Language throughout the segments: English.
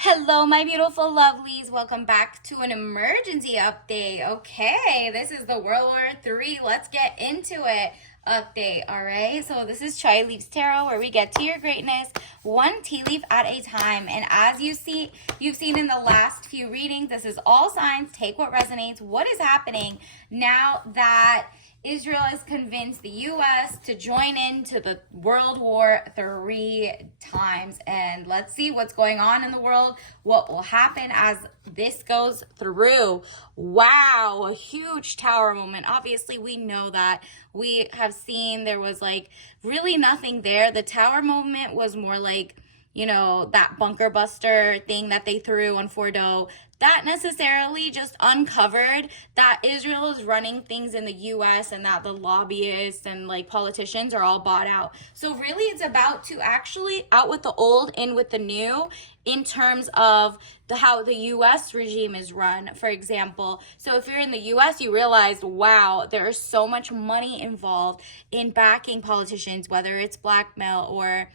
Hello, my beautiful lovelies. Welcome back to an emergency update. Okay, this is the World War III. Let's get into it update. All right, so this is Chai Leaves Tarot, where we get to your greatness one tea leaf at a time. And as you've seen in the last few readings, this is all signs. Take what resonates. What is happening now that Israel has convinced the U.S. to join into the World War 3 times? And let's see what's going on in the world, what will happen as this goes through. Wow, a huge tower moment. Obviously, we know that. We have seen there was like really nothing there. The tower moment was more like, that bunker buster thing that they threw on Fordo, that necessarily just uncovered that Israel is running things in the US and that the lobbyists and like politicians are all bought out. So really it's about to actually out with the old, in with the new, in terms of how the US regime is run, for example. So if you're in the US, you realize, wow, there is so much money involved in backing politicians, whether it's blackmail or,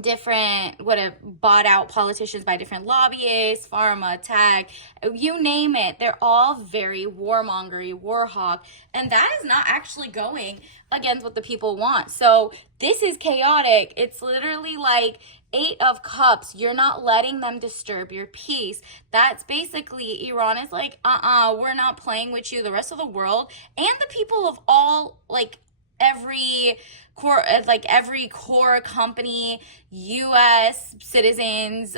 different what have bought out politicians by different lobbyists, pharma, tech, you name it. They're all very warmongery, war hawk, and that is not actually going against what the people want. So this is chaotic. It's literally like Eight of Cups. You're not letting them disturb your peace. That's basically Iran is like, we're not playing with you. The rest of the world and the people of all, like, every core company, US citizens,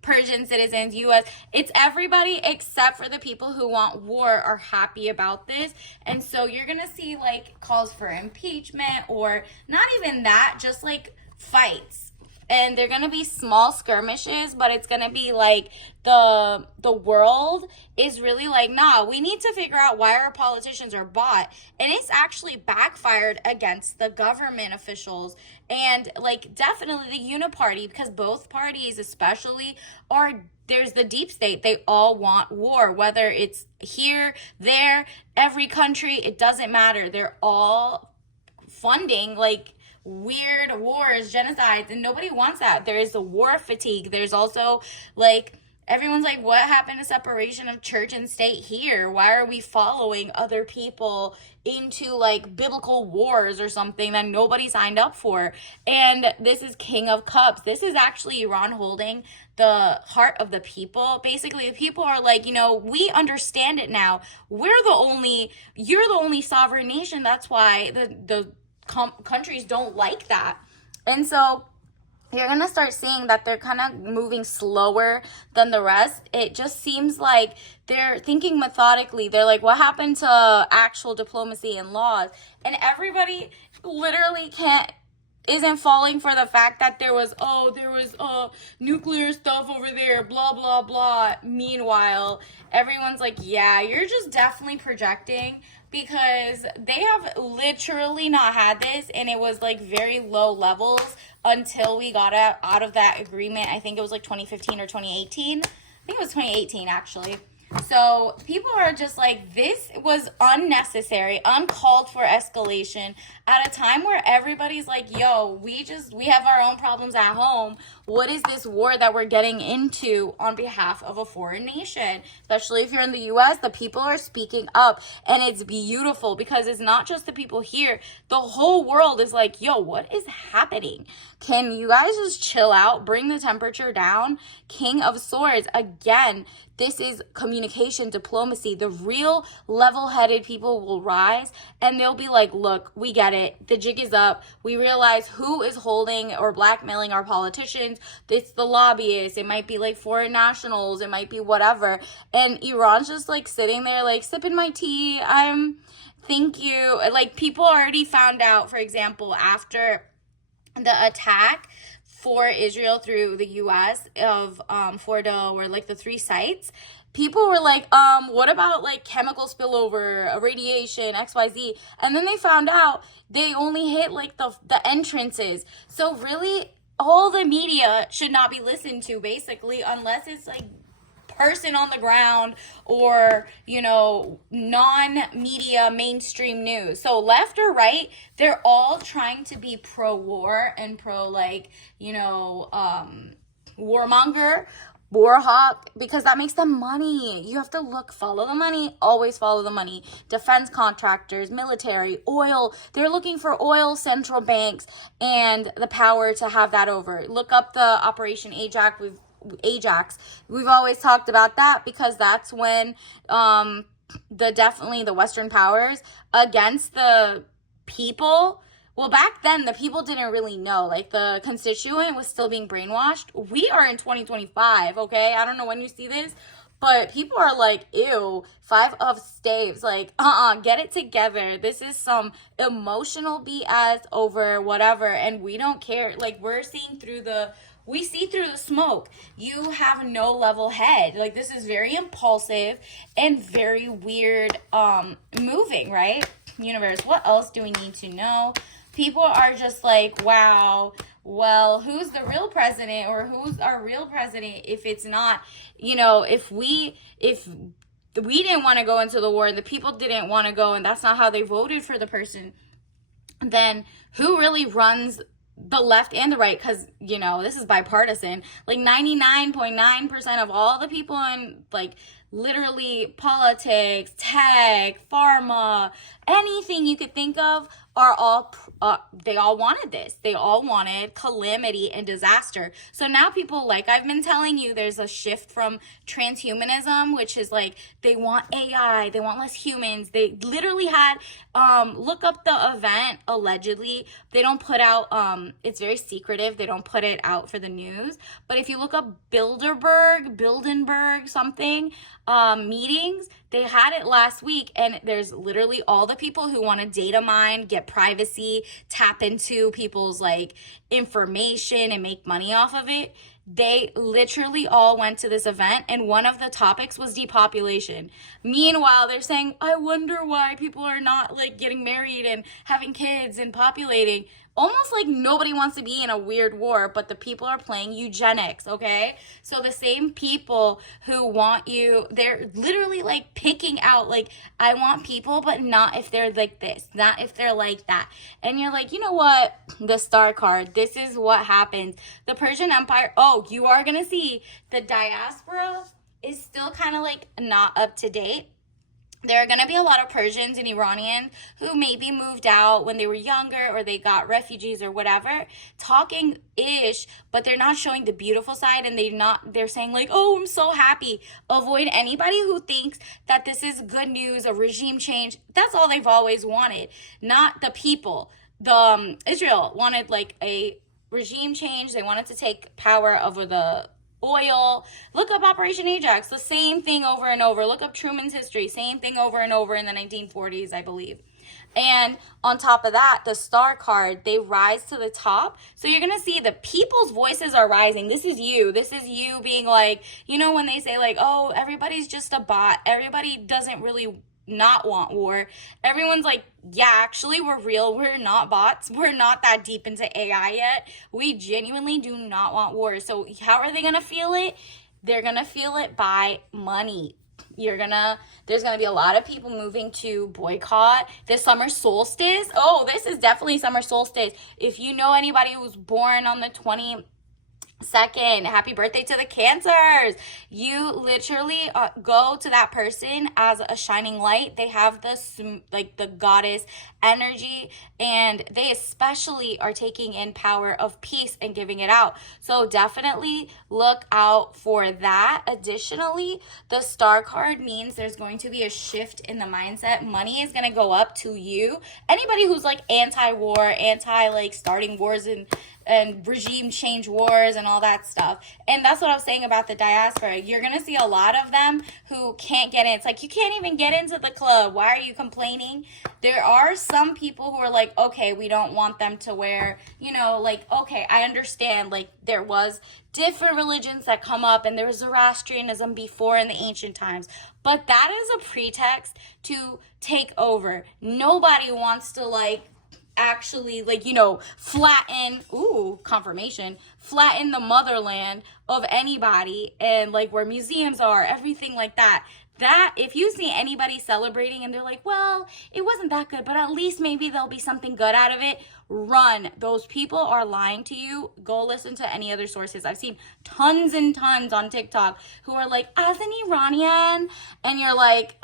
Persian citizens, US, it's everybody except for the people who want war are happy about this. And so you're gonna see like calls for impeachment, or not even that, just like fights. And they're gonna be small skirmishes, but it's gonna be like the world is really like, nah, we need to figure out why our politicians are bought. And it's actually backfired against the government officials and like definitely the uniparty, because both parties especially are, there's the deep state. They all want war, whether it's here, there, every country, it doesn't matter. They're all funding like weird wars, genocides, and nobody wants that. There is the war fatigue. There's also like everyone's like, what happened to separation of church and state here? Why are we following other people into like biblical wars or something that nobody signed up for? And this is King of Cups. This is actually Iran holding the heart of the people. Basically, the people are like, we understand it now. You're the only sovereign nation. That's why the countries don't like that. And so you're going to start seeing that they're kind of moving slower than the rest. It just seems like they're thinking methodically. They're like, what happened to actual diplomacy and laws? And everybody literally isn't falling for the fact that there was nuclear stuff over there, blah, blah, blah. Meanwhile, everyone's like, yeah, you're just definitely projecting, because they have literally not had this, and it was like very low levels until we got out of that agreement. I think it was like 2015 or 2018. I think it was 2018 actually. So people are just like, this was unnecessary, uncalled for escalation at a time where everybody's like, yo, we have our own problems at home. What is this war that we're getting into on behalf of a foreign nation? Especially if you're in the US, the people are speaking up, and it's beautiful because it's not just the people here. The whole world is like, yo, what is happening? Can you guys just chill out, bring the temperature down? King of Swords, again, this is communication, diplomacy. The real level-headed people will rise, and they'll be like, look, we get it. The jig is up. We realize who is holding or blackmailing our politicians. It's the lobbyists. It might be like foreign nationals. It might be whatever. And Iran's just like sitting there like, sipping my tea. Thank you. Like, people already found out, for example, after the attack for Israel through the US of Fordo, or like the 3 sites, people were like, what about like chemical spillover, radiation, XYZ? And then they found out they only hit like the entrances. So really, all the media should not be listened to, basically, unless it's like person on the ground or, non-media mainstream news. So left or right, they're all trying to be pro-war and pro, like, warmonger, war hawk, because that makes them money. You have to follow the money, always follow the money. Defense contractors, military, oil, they're looking for oil central banks and the power to have that over. Look up the Operation Ajax. We've always talked about that because that's when definitely the Western powers against the people. Well, back then, the people didn't really know. Like, the constituent was still being brainwashed. We are in 2025, okay? I don't know when you see this, but people are like, ew, 5 of staves. Like, get it together. This is some emotional BS over whatever, and we don't care. Like, we see through the smoke. You have no level head. Like, this is very impulsive and very weird moving, right? Universe, what else do we need to know? People are just like, wow, well, who's the real president, or who's our real president if it's not, if we didn't want to go into the war, the people didn't want to go, and that's not how they voted for the person, then who really runs the left and the right? Because, this is bipartisan. Like, 99.9% of all the people in, like, literally politics, tech, pharma, anything you could think of are all, they all wanted this. They all wanted calamity and disaster. So now people, like I've been telling you, there's a shift from transhumanism, which is like, they want AI, they want less humans. They literally had, look up the event, allegedly. They don't put out, it's very secretive. They don't put it out for the news. But if you look up Bilderberg, something, meetings, they had it last week, and there's literally all the people who want to data mine, get privacy, tap into people's like information and make money off of it. They literally all went to this event, and one of the topics was depopulation. Meanwhile, they're saying, I wonder why people are not like getting married and having kids and populating. Almost like nobody wants to be in a weird war, but the people are playing eugenics, okay? So the same people who want you, they're literally like picking out, like, I want people, but not if they're like this, not if they're like that. And you're like, you know what? The star card, this is what happens. The Persian Empire, you are going to see the diaspora is still kind of like not up to date. There are going to be a lot of Persians and Iranians who maybe moved out when they were younger, or they got refugees or whatever, talking ish, but they're not showing the beautiful side, and they're saying like, oh, I'm so happy. Avoid anybody who thinks that this is good news, a regime change. That's all they've always wanted, not the people. Israel wanted like a regime change. They wanted to take power over the oil. Look up Operation Ajax, the same thing over and over. Look up Truman's history, same thing over and over in the 1940s, I believe. And on top of that, the star card, they rise to the top. So you're going to see the people's voices are rising. This is you being like, when they say like, oh, everybody's just a bot, everybody doesn't really not want war. Everyone's like, yeah, actually, we're real. We're not bots. We're not that deep into AI yet. We genuinely do not want war. So how are they going to feel it? They're going to feel it by money. There's going to be a lot of people moving to boycott the summer solstice. Oh, this is definitely summer solstice. If you know anybody who's born on the 22nd, happy birthday to the Cancers. You literally go to that person as a shining light. They have this like the goddess energy, and they especially are taking in power of peace and giving it out. So definitely look out for that. Additionally, the star card means there's going to be a shift in the mindset. Money is going to go up to you. Anybody who's like anti-war, like starting wars and regime change wars and all that stuff. And that's what I was saying about the diaspora. You're going to see a lot of them who can't get in. It's like, you can't even get into the club. Why are you complaining? There are some people who are like, okay, we don't want them to wear, okay, I understand. Like, there was different religions that come up, and there was Zoroastrianism before in the ancient times. But that is a pretext to take over. Nobody wants to actually flatten the motherland of anybody, and like where museums are, everything like that. That if you see anybody celebrating and they're like, well, it wasn't that good, but at least maybe there'll be something good out of it, run. Those people are lying to you. Go listen to any other sources. I've seen tons and tons on TikTok who are like, as an Iranian, and you're like,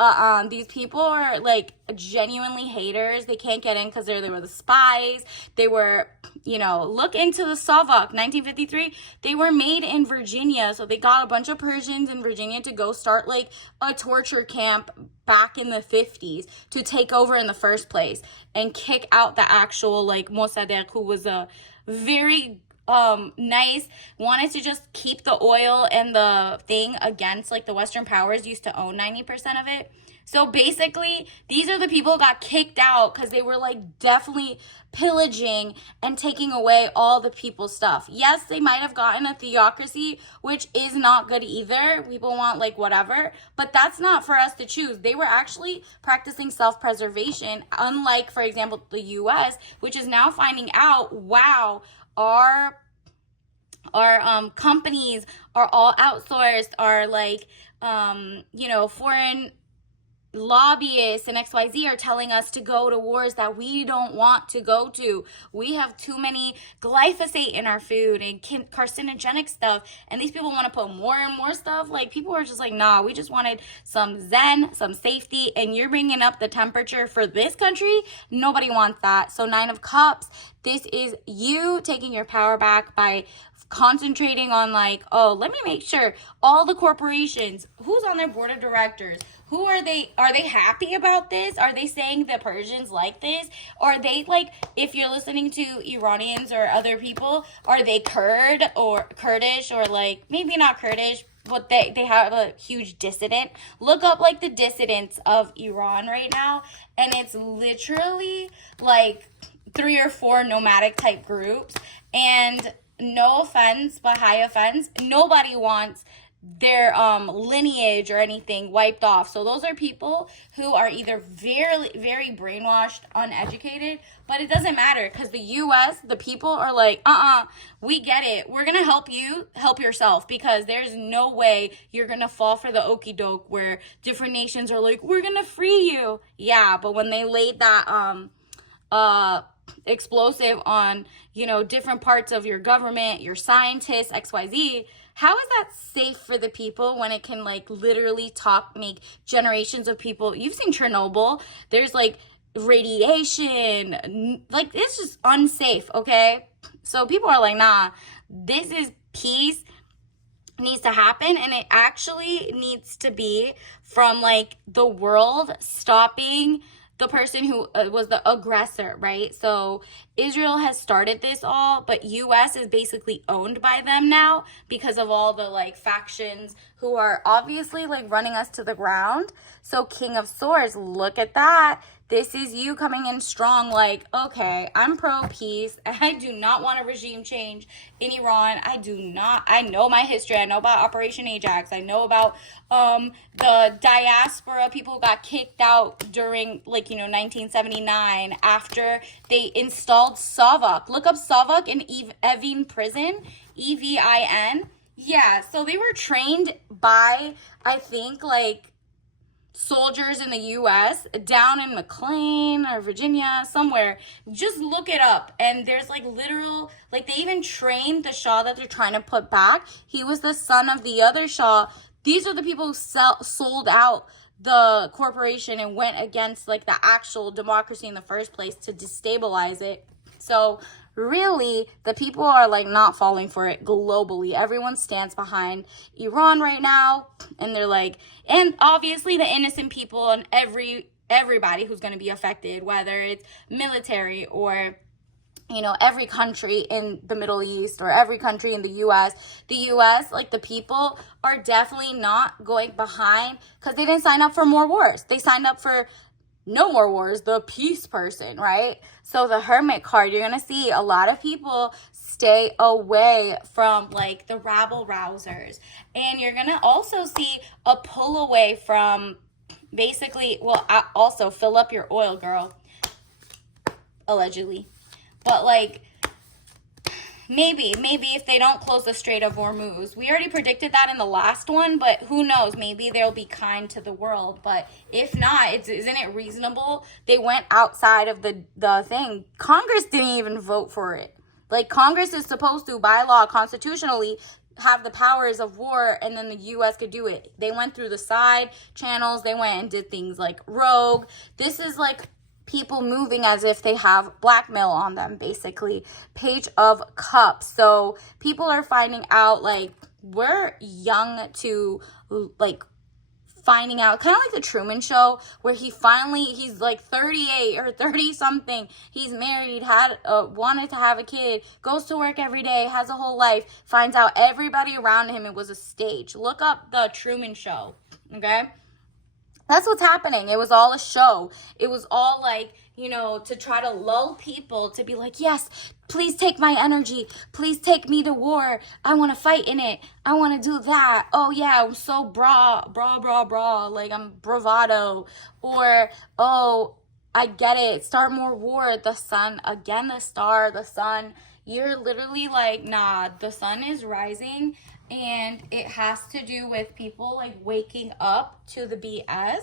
these people are like genuinely haters. They can't get in because they were the spies. They were, you know, look into the Savak 1953. They were made in Virginia, so they got a bunch of Persians in Virginia to go start like a torture camp back in the 50s to take over in the first place and kick out the actual like Mossadegh, who was a very nice, wanted to just keep the oil and the thing against like the Western powers, used to own 90% of it. So basically, these are the people who got kicked out because they were like definitely pillaging and taking away all the people's stuff. Yes, they might have gotten a theocracy, which is not good either. People want like whatever, but that's not for us to choose. They were actually practicing self-preservation, unlike, for example, the US, which is now finding out, wow, our companies are all outsourced, are like, you know, foreign lobbyists and XYZ are telling us to go to wars that we don't want to go to. We have too many glyphosate in our food and carcinogenic stuff, and these people want to put more and more stuff. Like, people are just like, nah, we just wanted some zen, some safety, and you're bringing up the temperature for this country. Nobody wants that. So 9 of Cups, this is you taking your power back by concentrating on like, oh, let me make sure all the corporations, who's on their board of directors, who are they happy about this? Are they saying the Persians like this? Are they like, if you're listening to Iranians or other people, are they Kurdish or like, maybe not Kurdish, but they have a huge dissident. Look up like the dissidents of Iran right now, and it's literally like 3 or 4 nomadic type groups. And no offense, but high offense, nobody wants their lineage or anything wiped off. So those are people who are either very, very brainwashed, uneducated, but it doesn't matter because the US, the people are like, we get it. We're going to help you help yourself, because there's no way you're going to fall for the okie doke where different nations are like, we're going to free you. Yeah, but when they laid that explosive on, you know, different parts of your government, your scientists, XYZ, how is that safe for the people when it can like literally make generations of people? You've seen Chernobyl. There's like radiation, like it's just unsafe, okay? So people are like, nah, this is peace needs to happen, and it actually needs to be from like the world stopping the person who was the aggressor, right? So Israel has started this all, but US is basically owned by them now because of all the like factions who are obviously like running us to the ground. So King of Swords, look at that. This is you coming in strong, like, okay, I'm pro-peace. I do not want a regime change in Iran. I know my history. I know about Operation Ajax. I know about the diaspora, people who got kicked out during, like, you know, 1979 after they installed Savak. Look up Savak in Evin prison, Evin. Yeah, so they were trained by, I think, like, soldiers in the US down in McLean or Virginia, somewhere. Just look it up, and there's like literal, like they even trained the Shah that they're trying to put back. He was the son of the other Shah. These are the people who sold out the corporation and went against like the actual democracy in the first place to destabilize it. So really, the people are like not falling for it globally. Everyone stands behind Iran right now, and they're like, and obviously the innocent people and everybody who's going to be affected, whether it's military or, you know, every country in the Middle East or every country in the US. The US, like the people are definitely not going behind because they didn't sign up for more wars. They signed up for no more wars, the peace person, right? So the Hermit card, you're going to see a lot of people stay away from like the rabble rousers. And you're going to also see a pull away from basically, well, also fill up your oil, girl, allegedly. But like, Maybe if they don't close the Strait of Hormuz. We already predicted that in the last one, but who knows? Maybe they'll be kind to the world. But if not, isn't it reasonable? They went outside of the thing. Congress didn't even vote for it. Like, Congress is supposed to, by law, constitutionally, have the powers of war, and then the U.S. could do it. They went through the side channels. They went and did things like Rogue. This is like people moving as if they have blackmail on them, basically. Page of Cups. So people are finding out, like, we're young to, like, finding out, kind of like the Truman Show, where he's like 38 or 30 something, he's married, wanted to have a kid, goes to work every day, has a whole life, finds out everybody around him, it was a stage. Look up the Truman Show, okay? That's what's happening. It was all a show. It was all like, you know, to try to lull people to be like, yes, please take my energy. Please take me to war. I want to fight in it. I want to do that. Oh, yeah, I'm so bra. Like, I'm bravado. Or, oh, I get it. Start more war. The sun, again, the star, the sun. You're literally like, nah, the sun is rising. And it has to do with people, like, waking up to the BS.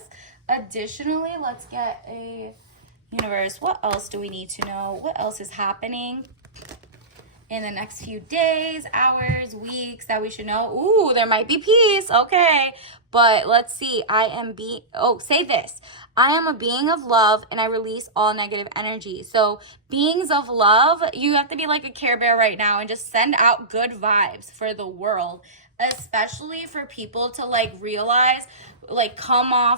Additionally, let's get a universe. What else do we need to know? What else is happening in the next few days, hours, weeks that we should know? Ooh, there might be peace. Okay. But let's see. Say this. I am a being of love, and I release all negative energy. So beings of love, you have to be like a Care Bear right now and just send out good vibes for the world, especially for people to, like, realize, like,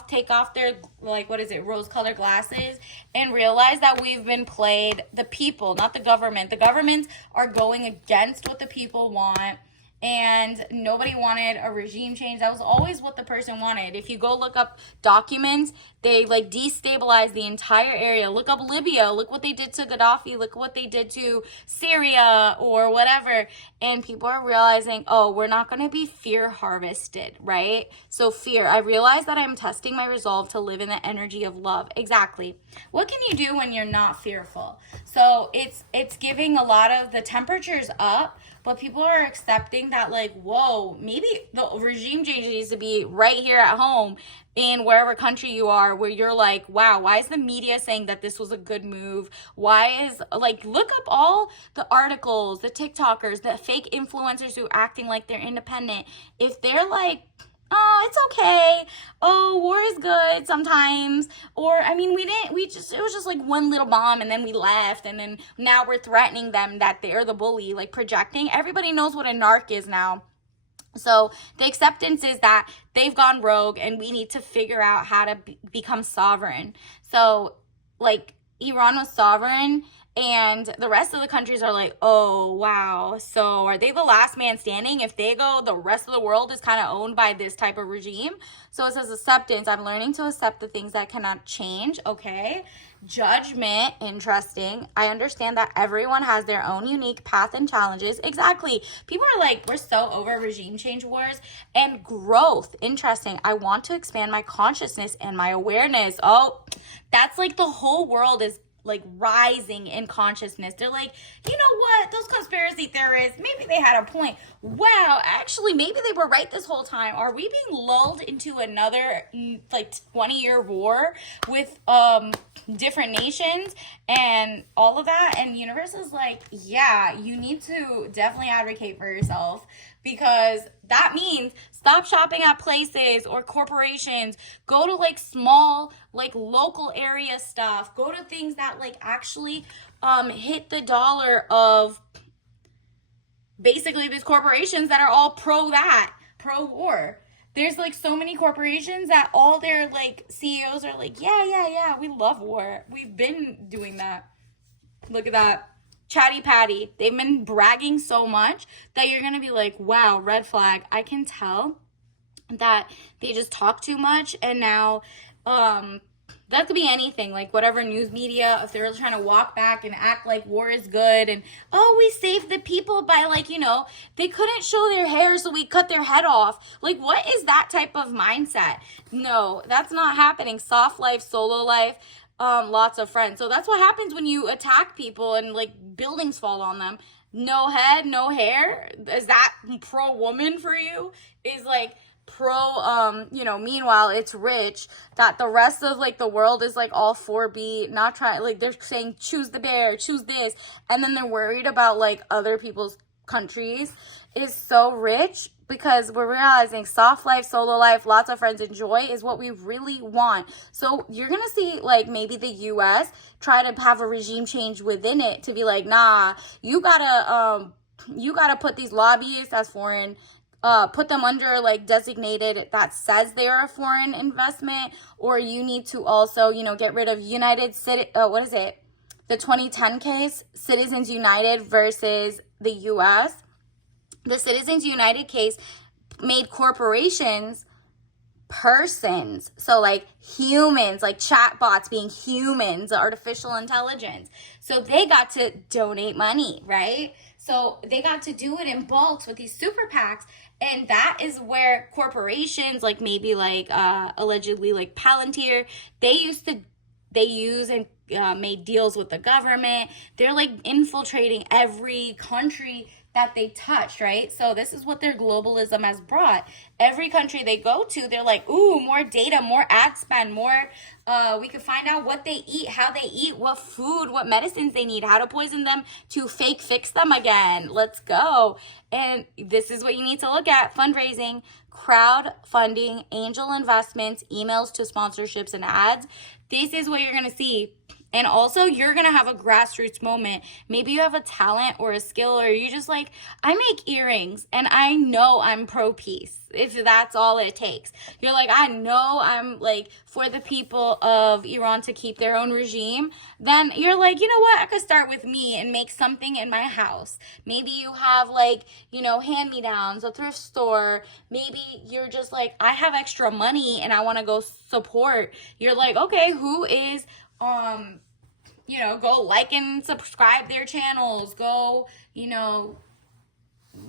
take off their, like, rose-colored glasses, and realize that we've been played. The people, not the government. The governments are going against what the people want. And nobody wanted a regime change. That was always what the person wanted. If you go look up documents, they, like, destabilized the entire area. Look up Libya. Look what they did to Gaddafi. Look what they did to Syria or whatever. And people are realizing, oh, we're not going to be fear harvested, right? So fear. I realize that I'm testing my resolve to live in the energy of love. Exactly. What can you do when you're not fearful? So it's giving a lot of the temperatures up. But people are accepting that, like, whoa, maybe the regime change needs to be right here at home in wherever country you are, where you're like, wow, why is the media saying that this was a good move? Why is, like, look up all the articles, the TikTokers, the fake influencers who are acting like they're independent. If they're like, oh, it's okay. Oh, war is good sometimes. Or, I mean, it was just like one little bomb and then we left. And then now we're threatening them that they're the bully, like projecting. Everybody knows what a narc is now. So the acceptance is that they've gone rogue and we need to figure out how to become sovereign. So, like, Iran was sovereign, and the rest of the countries are like, oh, wow. So are they the last man standing? If they go, the rest of the world is kind of owned by this type of regime. So it says acceptance. I'm learning to accept the things that cannot change. Okay. Judgment. Interesting. I understand that everyone has their own unique path and challenges. Exactly. People are like, we're so over regime change wars. And growth. Interesting. I want to expand my consciousness and my awareness. Oh, that's like the whole world is like rising in consciousness. They're like, you know what, those conspiracy theorists, maybe they had a point. Wow, actually, maybe they were right this whole time. Are we being lulled into another like 20-year war with different nations and all of that? And universe is like, yeah, you need to definitely advocate for yourself, because that means stop shopping at places or corporations. Go to like small, like local area stuff. Go to things that like actually hit the dollar of basically these corporations that are all pro war. There's like so many corporations that all their like CEOs are like, yeah, we love war. We've been doing that. Look at that. Chatty Patty. They've been bragging so much that you're going to be like, wow, red flag. I can tell that they just talk too much. And now that could be anything, like whatever news media, if they're trying to walk back and act like war is good and, oh, we saved the people by, like, you know, they couldn't show their hair, so we cut their head off. Like, what is that type of mindset? No, that's not happening. Soft life, solo life, lots of friends. So that's what happens when you attack people and like buildings fall on them. no head, no hair? Is that pro-woman for you? Is like meanwhile it's rich, that the rest of like the world is like all 4B, not trying, like they're saying choose the bear, choose this, and then they're worried about like other people's countries, is so rich, because we're realizing soft life, solo life, lots of friends, and joy is what we really want. So you're gonna see like maybe the US try to have a regime change within it to be like, nah, you gotta put these lobbyists as foreign, put them under like designated that says they're a foreign investment, or you need to also, get rid of the 2010 case, Citizens United versus the US. The Citizens United case made corporations persons. So like humans, like chatbots being humans, artificial intelligence. So they got to donate money, right? So they got to do it in bulks with these super PACs. And that is where corporations, like maybe like allegedly like Palantir, they use and made deals with the government. They're like infiltrating every country that they touched, right? So this is what their globalism has brought. Every country they go to, they're like, ooh, more data, more ad spend, more, we could find out what they eat, how they eat, what food, what medicines they need, how to poison them to fake fix them again. Let's go. And this is what you need to look at: fundraising, crowdfunding, angel investments, emails to sponsorships and ads. This is what you're going to see. And also, you're going to have a grassroots moment. Maybe you have a talent or a skill, or you just like, I make earrings and I know I'm pro-peace, if that's all it takes. You're like, I know I'm like for the people of Iran to keep their own regime. Then you're like, you know what? I could start with me and make something in my house. Maybe you have like, hand-me-downs, a thrift store. Maybe you're just like, I have extra money and I want to go support. You're like, okay, who is go like and subscribe their channels, go,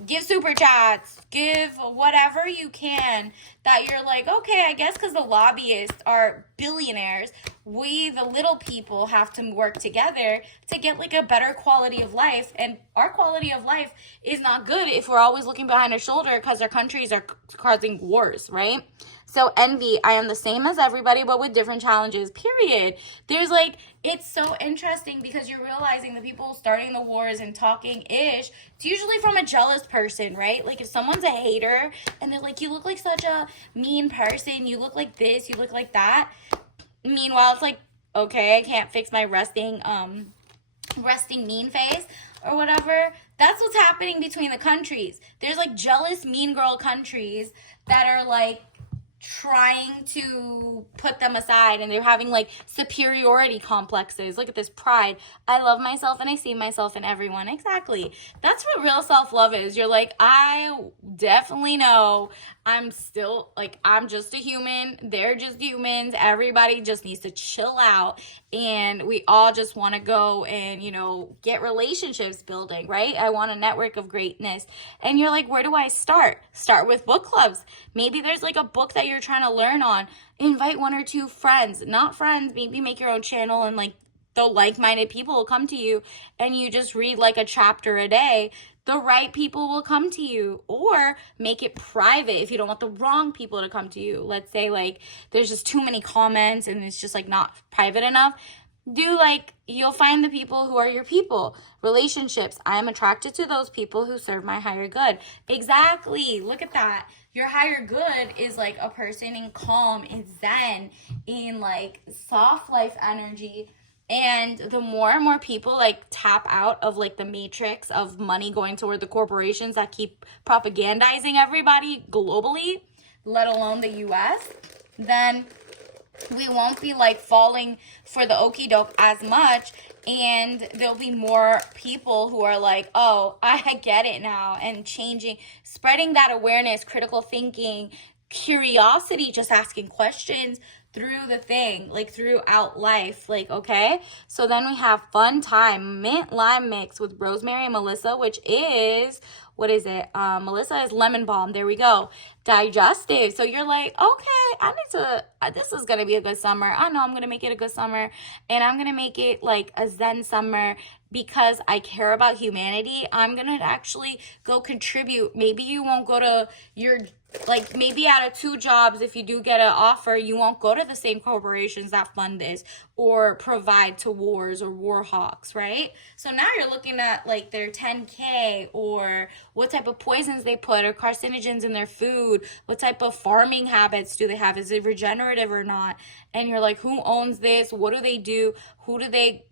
give super chats, give whatever you can, that you're like, okay, I guess because the lobbyists are billionaires, we, the little people, have to work together to get like a better quality of life. And our quality of life is not good if we're always looking behind our shoulder because our countries are causing wars, right? So envy, I am the same as everybody, but with different challenges, period. There's like, it's so interesting because you're realizing the people starting the wars and talking ish, it's usually from a jealous person, right? Like if someone's a hater and they're like, you look like such a mean person, you look like this, you look like that. Meanwhile, it's like, okay, I can't fix my resting mean face or whatever. That's what's happening between the countries. There's like jealous mean girl countries that are like trying to put them aside, and they're having like superiority complexes. Look at this pride. I love myself and I see myself in everyone. Exactly. That's what real self-love is. You're like, I definitely know I'm still like, I'm just a human. They're just humans. Everybody just needs to chill out, and we all just want to go and, get relationships building, right? I want a network of greatness. And you're like, where do I start? Start with book clubs. Maybe there's like a book that you're trying to learn on. Invite 1 or 2 friends, not friends. Maybe make your own channel, and like the like-minded people will come to you, and you just read like a chapter a day. The right people will come to you. Or make it private if you don't want the wrong people to come to you. Let's say like there's just too many comments and it's just like not private enough. You'll find the people who are your people. Relationships, I am attracted to those people who serve my higher good. Exactly. Look at that. Your higher good is like a person in calm, in zen, in like soft life energy. And the more and more people like tap out of like the matrix of money going toward the corporations that keep propagandizing everybody globally, let alone the US, then we won't be like falling for the okie doke as much. And there'll be more people who are like, oh, I get it now, and changing, spreading that awareness, critical thinking, curiosity, just asking questions through the thing, like throughout life. Like, okay, so then we have fun time mint lime mix with rosemary and Melissa, which is, what is it? Melissa is lemon balm. There we go. Digestive. So you're like, okay, this is going to be a good summer. I know I'm going to make it a good summer, and I'm going to make it like a zen summer. because I care about humanity, I'm gonna actually go contribute. Maybe you won't go to your, like, maybe out of 2 jobs, if you do get an offer, you won't go to the same corporations that fund this or provide to wars or war hawks, right? So now you're looking at like their 10K, or what type of poisons they put or carcinogens in their food, what type of farming habits do they have, is it regenerative or not? And you're like, who owns this? What do? Who do they,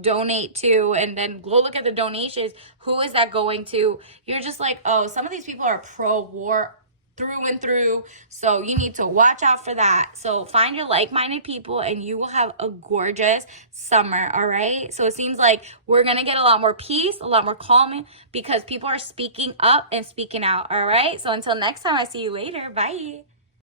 donate to? And then go look at the donations. Who is that going to? You're just like, oh, some of these people are pro-war through and through, so you need to watch out for that. So find your like-minded people and you will have a gorgeous summer. All right, so it seems like we're gonna get a lot more peace, a lot more calm, because people are speaking up and speaking out. All right, so until next time, I see you later. Bye.